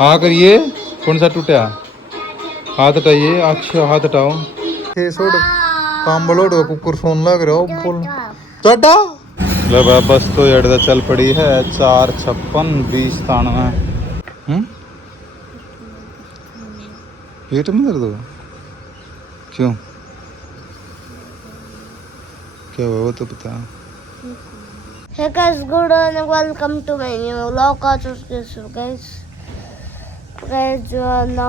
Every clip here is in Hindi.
हाँ करिए। कौन सा टूटा? हाथ हटाइए। अच्छा हाथ हटाओ। छोड़ काम बलोड कुकुर सोन लग रहा हो बोल चाटा। ले बस तो जड़ चल पड़ी है 4:56 20:93। पेट में दर्द हुआ? क्यों? क्या हुआ वो तो बता। Hey guys, good and welcome to my new vlog. Guys, जो है ना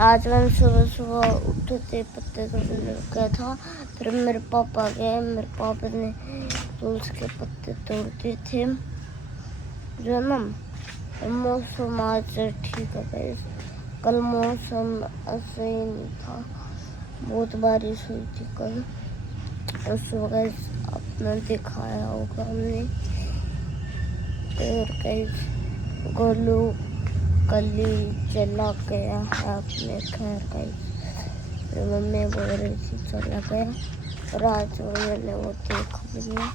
आज मैं सुबह सुबह उठे थे, पत्ते तोड़ने गया था। फिर मेरे पापा गए, मेरे पापा ने तुलसी के पत्ते तोड़ दिए थे। जो है ना मौसम आज ठीक है गाइस। कल मौसम ऐसे ही नहीं था, बहुत बारिश हुई थी कल। और सुबह गाइस आपने दिखाया होगा हमने। और गाइस गोलू कल ही चला गया है अपने घर गाइस। मम्मी बोल रही थी चला गया, और आज मैंने वो देखा भी नहीं,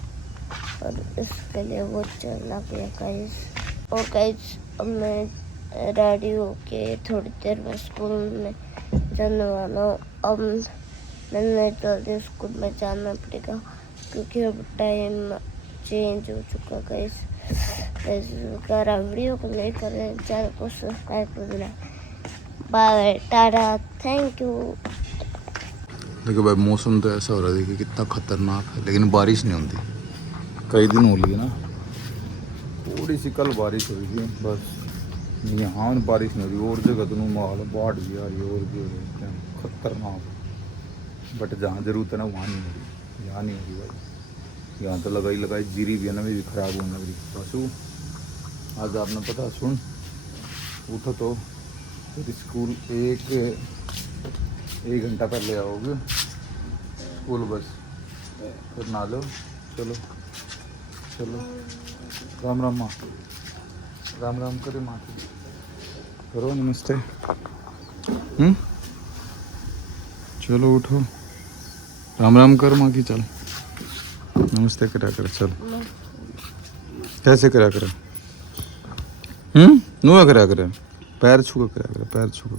और इसके लिए वो चला गया गाइस। और गाइस अब मैं रेडी होके थोड़ी देर में स्कूल में जाने वाला हूँ। अब मैंने जल्दी स्कूल में जाना पड़ेगा क्योंकि अब टाइम चेंज हो चुका गाइस। वीडियो को लाइक करें, चैनल को सब्सक्राइब करना। Bye tata, thank you. देखो भाई मौसम तो ऐसा हो रहा है, देखिए कितना खतरनाक है, लेकिन बारिश नहीं होती। कई दिन हो लिए ना, थोड़ी सी कल बारिश हुई थी बस। यहाँ बारिश नहीं हो रही, और जगह तो माहौल बाढ़ भी आ रही है, और भी हो रही है खतरनाक। बट जहाँ जरूरत है ना वहाँ नहीं हो रही, यहाँ नहीं हो रही भाई। यहाँ तो लगाई जीरी भी है ना, मेरी खराब होने लगी। पशु आज आपने पता सुन उठो तो फिर स्कूल एक घंटा पहले आओगे स्कूल बस, फिर नहा लो। चलो चलो राम राम माँ, राम राम करे माँ की, करो नमस्ते। चलो उठो, राम राम कर माँ की। चल नमस्ते करा कर। चल कैसे करा कर? नुआ करा कर, पैर छू करा कर, पैर छू।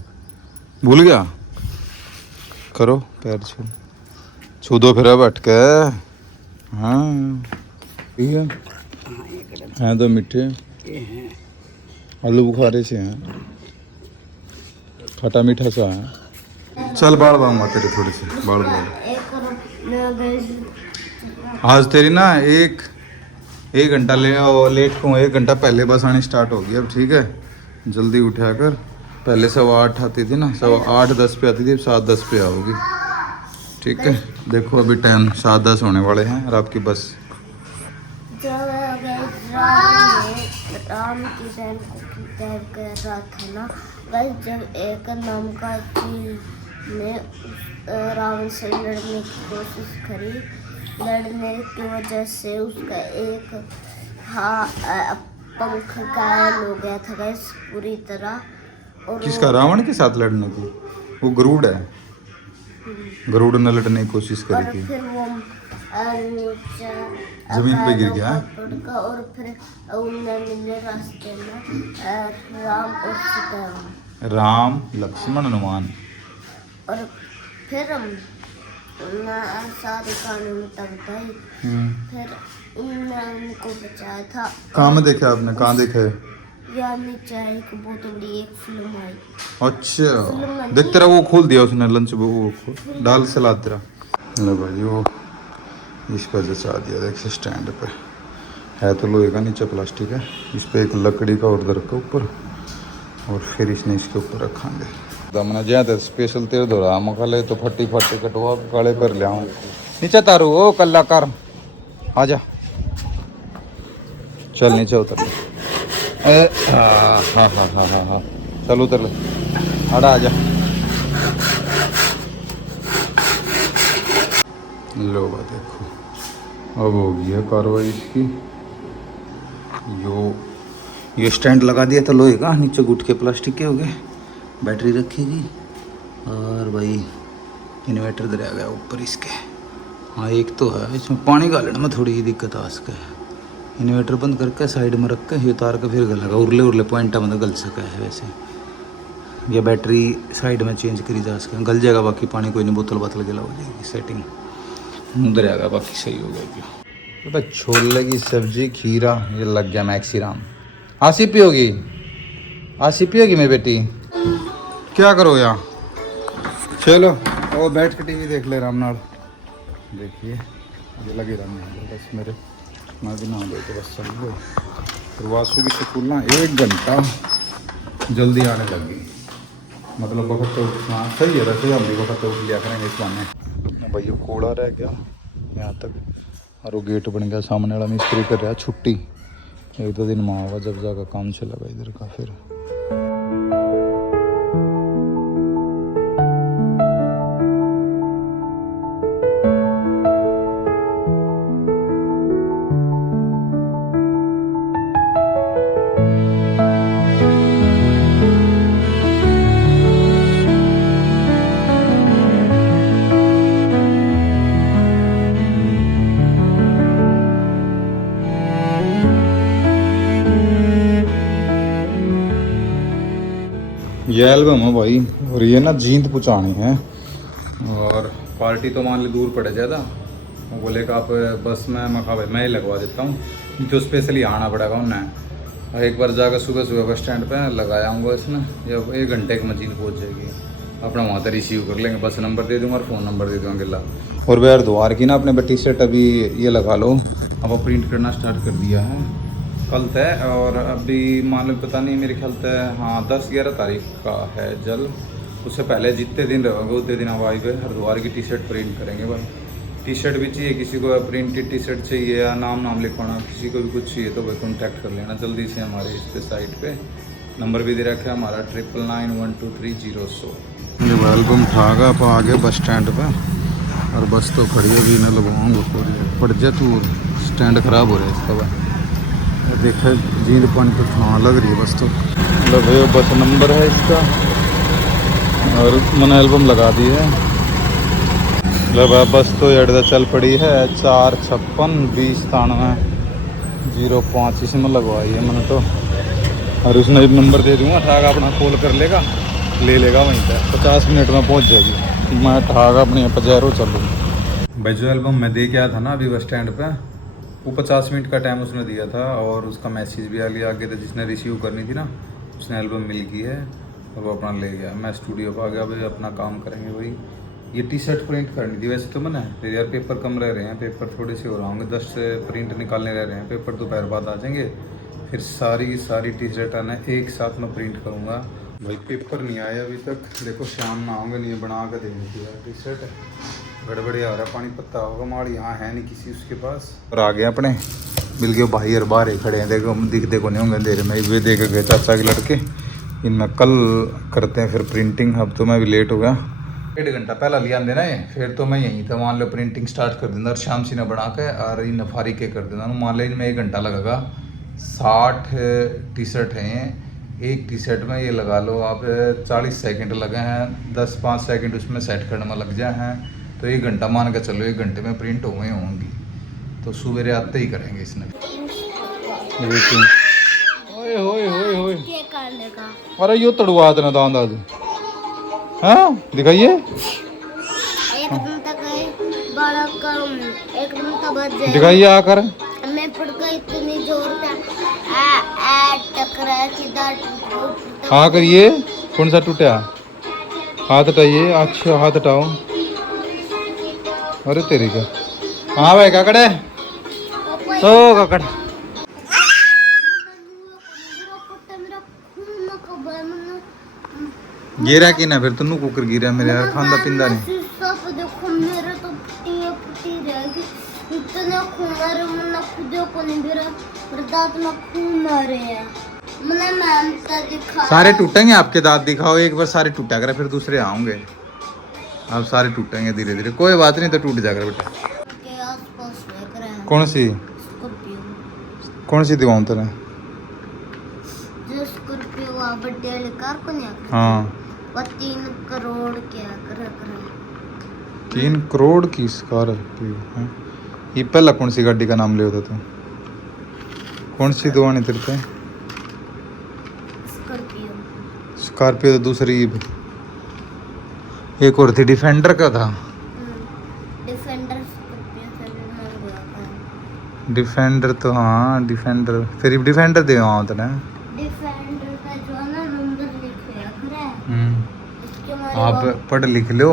भूल गया? करो पैर छू दो फिर अब हट के। हाँ ठीक है, हैं तो मीठे आलू बुखारे से हैं, खट्टा मीठा सा है। चल बाल बांगा तेरे थोड़े से बाल बाल। आज तेरी ना एक घंटा लेट को 1 घंटा पहले बस आनी स्टार्ट होगी अब, ठीक है? जल्दी उठा कर। पहले 8:15 आती थी ना, 8:10 पे आती थी, अब 7:10 पे आओगी, ठीक है? देखो अभी टाइम 7:10 होने वाले हैं, और आपकी बस राम की बहन को किडनैप कर रहा था ना गाइस। जब एक नाम का चीज ने रावण से लड़ने की कोशिश करी, लड़ने की वजह से उसका एक पंख घायल हो गया था गाइस पूरी तरह। और किसका? रावण के साथ लड़ने की? वो गरुड़ है, गरुड़ ने लड़ने की कोशिश करी थी, फिर वो नीचे जमीन पे गिर गया। और फिर मिले रास्ते में राम और सीता, राम लक्ष्मण हनुमान। और फिर सारी कहानी में तब भाई फिर उनने उनको बचाया था। कहाँ में देखा आपने? कहाँ देखा है? यार नीचे एक बहुत बड़ी एक फिल्म आई। अच्छा देख, तेरा वो खोल दिया उसने लंच, वो डाल सलाद तेरा। लो भाई वो इसका जचा दिया, देख स्टैंड पे है तो लोहे का, नीचे प्लास्टिक है, इस पे एक लकड़ी का और रखा ऊपर, और फिर इसने इसके ऊपर रखेंगे। दमना ज्यादा स्पेशल तेल धो रहा मखाले तो फट्टी फट्टी कटवा काले कर लिया हूँ। नीचे तारू ओ कल्ला कर, आजा चल नीचे उतर। हाँ हाँ हाँ हाँ हाँ हाँ चल उतर ले, आड़ा आजा। लो बा देखो अब हो गई है कार्रवाई इसकी। ये स्टैंड लगा दिया था लोहे का, नीचे गुटके प्लास्टिक के हो गए, बैटरी रखेगी, और भाई इन्वर्टर दरिया गया ऊपर इसके। हाँ एक तो है इसमें पानी गालने में थोड़ी दिक्कत आ सके, इन्वर्टर बंद करके साइड में रख के ये उतार के फिर गलेगा। उरले उरले पॉइंटा मतलब गल सका है वैसे। ये बैटरी साइड में चेंज करी जा सके, गल जाएगा। बाकी पानी कोई नहीं, बोतल बातल गला हो जाएगी, सेटिंग उधर आएगा, बाकी सही हो जाएगी। तो भाई छोले की सब्जी खीरा ये लग गया मैक्सी राम। आसी पियोगी, आसी पियोगी मेरी बेटी? क्या करो यहाँ, चलो और बैठ के टीवी देख ले राम नाल। देखिए ये लगे रहने बस मेरे, मैं भी नहा दे तो बस चल गए। फिर वासु की स्कूल ना 1 घंटा जल्दी आने लगी, मतलब वक्त तो उठना सही है वैसे, हम भी वक्त तो उठ लिया करेंगे इस बहाने। भाई ये कोड़ा रह गया यहाँ तक, और वो गेट बन गया। सामने वाला मिस्त्री कर रहा छुट्टी, 1-2 दिन में होगा जब जाकर काम चलेगा इधर का। फिर ये एल्बम है भाई, और ये ना जींद पुचानी है। और पार्टी तो मान ली दूर पड़े ज़्यादा, वो बोले कि आप बस में मखा भाई मैं ही लगवा देता हूँ, तो स्पेशली आना पड़ेगा उन्हें। एक बार जाकर सुबह सुबह बस स्टैंड पे लगाया हूँ इसमें, जब 1 घंटे की मजीद पहुँच जाएगी। अपना वहाँ तक रिसीव कर लेंगे, बस नंबर दे दूँगा और फ़ोन नंबर दे दूँगा गिला। और वह द्वार की ना अपने टी शर्ट अभी ये लगा लो, अब प्रिंट करना स्टार्ट कर दिया है कल तय। और अभी मान लो पता नहीं, मेरे ख्याल तय हाँ 10-11 तारीख का है जल। उससे पहले जितने दिन रहोगे उतने दिन हवाई पे हरिद्वार की टी शर्ट प्रिंट करेंगे भाई। टी शर्ट भी चाहिए, किसी को प्रिंटेड टी शर्ट चाहिए या नाम लिखवाना, किसी को भी कुछ चाहिए तो भाई कॉन्टैक्ट कर लेना जल्दी से। हमारे इस पे साइट पे नंबर भी दे रखा है हमारा 9991230100। जब एल्बम उठागा आप आगे बस स्टैंड पे, और बस तो खड़ी है भी ना लगवाऊँगा पड़ जाए तू, स्टैंड ख़राब हो रहा है इसका भाई। देखा जींद पॉइंट पर हाँ लग रही है बस तो, मतलब भाई बस नंबर है इसका। और मैंने एल्बम लगा दी है, मतलब बस तो एडदा चल पड़ी है 456-2093-05 इसमें लगवाई है मैंने तो। और उसने नंबर दे दूँगा, ठाक अपना कॉल कर लेगा, ले लेगा वहीं पर, 50 मिनट में पहुंच जाएगी। मैं ठाक अपने पजेरो चलूँगा भाई। जो एल्बम मैं दे के आया था ना अभी बस स्टैंड पे, वो 50 मिनट का टाइम उसने दिया था, और उसका मैसेज भी आ गया आगे तो, जिसने रिसीव करनी थी ना उसने एल्बम मिल गई है और वो अपना ले गया। मैं स्टूडियो पर आ गया भाई, अपना काम करेंगे भाई। ये टी शर्ट प्रिंट करनी थी वैसे तो मैंने, फिर यार पेपर कम रह रहे हैं, पेपर थोड़े से हो रहा होंगे, 10 से प्रिंट निकालने रह रहे हैं, पेपर दोपहर बाद आ जाएंगे। फिर सारी की सारी टी शर्ट आना एक साथ में प्रिंट करूँगा भाई। पेपर नहीं आया अभी तक, देखो शाम में आऊँगे, नहीं बना कर देनी थी यार टी शर्ट। गड़बड़ी आ रहा, पानी पत्ता होगा माड़, यहाँ है नहीं किसी उसके पास। और आ गए अपने मिल गए भाई, और बाहर ही खड़े हैं, देखो दिखते को नहीं होंगे अंधेरे में। वे देख गए चाचा के लड़के, इनमें कल करते हैं फिर प्रिंटिंग। अब तो मैं भी लेट हो गया, 1.5 घंटा पहला लिया देना है, फिर तो मैं यहीं था मान लो प्रिंटिंग स्टार्ट कर देना, और शाम से न बना के और इन फारी के कर देना। मान लो इनमें 1 घंटा लगेगा। 60 टी शर्ट हैं, एक टी शर्ट में ये लगा लो आप 40 सेकंड लगे हैं, 10-5 सेकंड उसमें सेट करने में लग जाए हैं, तो 1 घंटा मान के चलो, 1 घंटे में प्रिंट हो गई होंगी। तो सवेरे आते ही करेंगे इसने। ओए होए होए होए, अरे यो तड़वा देना दांत आज, हाँ दिखाइए। एकदम तक बड़ा करूं, एकदम तक बच जाए, दिखाइए आकर। मैं पड़ गई इतनी जोर से, आ टकरा किधर। हाँ करिए, कौन सा टूटा? हाथ हटाइए, अच्छा हाथ हटाओ। अरे तेरी का, हाँ भाई काकड़ है तो काकड़ गिरा कि ना, फिर तुन्नू कुकर गिरा मेरे यार, खांदा पिंदा नहीं। देखो मेरे तो पुटी रहेगी, इतना खून आ रहा है, मैं खुद को नहीं गिरा, मेरे दांत में खून आ रहे हैं। मैंने मानता दिखा, सारे टूटेंगे आपके दांत, दिखाओ एक बार, सारे टूटा कर फिर दूसरे आऊंगे। अब सारे टूटेंगे धीरे धीरे, कोई बात नहीं, तो टूट जाएगा बेटा। के आसपास देख रहे हैं कौन सी दिखाऊं तेरे? जो स्कॉर्पियो आ बड्डे वाली कार को नहीं, हाँ वो 3 करोड़ क्या कर 3 करोड़ की स्कॉर्पियो है। ये पहला कौन सी गाड़ी का नाम ले होता तू? कौन सी दुआनी तेरे पे? स्कॉर्पियो। स्कॉर्पियो तो दूसरी, एक और थी डिफेंडर का था। डिफेंडर स्कॉर्पियो से भी महंगा था। डिफेंडर तो हाँ डिफेंडर, फिर डिफेंडर दे वहाँ होता ना। डिफेंडर का जो है ना नंबर लिखे रखा है। इसके हमारे आप पढ़ लिख लो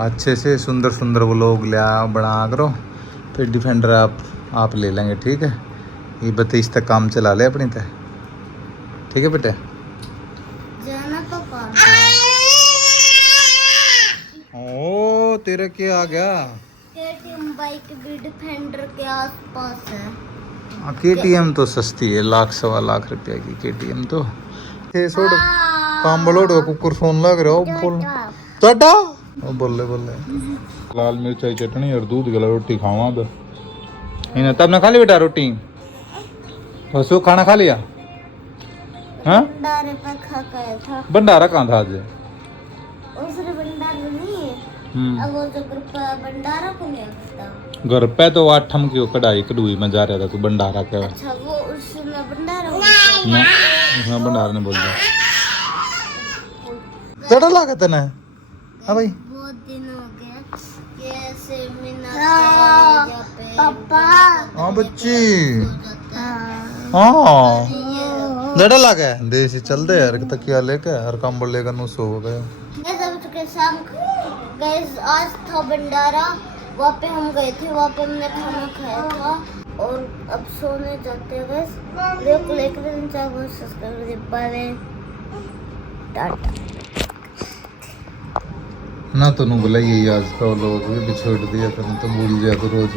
अच्छे से, सुंदर सुंदर वो लोग ले बना करो, फिर डिफेंडर आप ले लेंगे, ठीक है। ये 32 तक काम चला ले अपनी तय, ठीक है बेटे। जाना तो कौन ओ तेरा क्या आ गया? केटीएम बाइक भी डिफेंडर के आसपास है। KTM तो सस्ती है, 1 सवा लाख रुपया की KTM तो। ये छोड़ काम बलोड़ कुकर फोन लग रहा हो बोल टाटा ओ बोले बोले। लाल मिर्चाई चटनी और दूध गला रोटी खाऊं अब। इन्हें तब ना खा ली बेटा रोटी? बस वो खाना खा लिया? हाँ भंडारे पे खा गया था। भंडारा कहाँ था आज? उसने भंडारा नहीं है। अब वो जो ग्रुप भंडारा को नहीं आता। घर पे तो आठम की कढ़ाई कढ़ुई में जा रहा था तू भंडारा के। अच्छा वो उसमें भंडारा ना उसमें भंडारा नहीं बोलता। जड़ा लगा तने? हाँ भाई बहुत दिन हो गए कैसे मिना पापा। हाँ बच्ची हाँ लड़ा लगा है देसी चल दे यार, तकिया लेके हर कंबल लेकर नु सो गए। शाम गैस आज था भंडारा, वहाँ पे हम गए थे, वहाँ पे हमने खाना खाया था और अब सोने जाते हैं गैस। वीडियो को लाइक करें, चैनल को सब्सक्राइब करें, बाय टाटा। ना तो बुलाइए आज का लोग भी छोड़ दिया, तो भूल जाए तो रोज।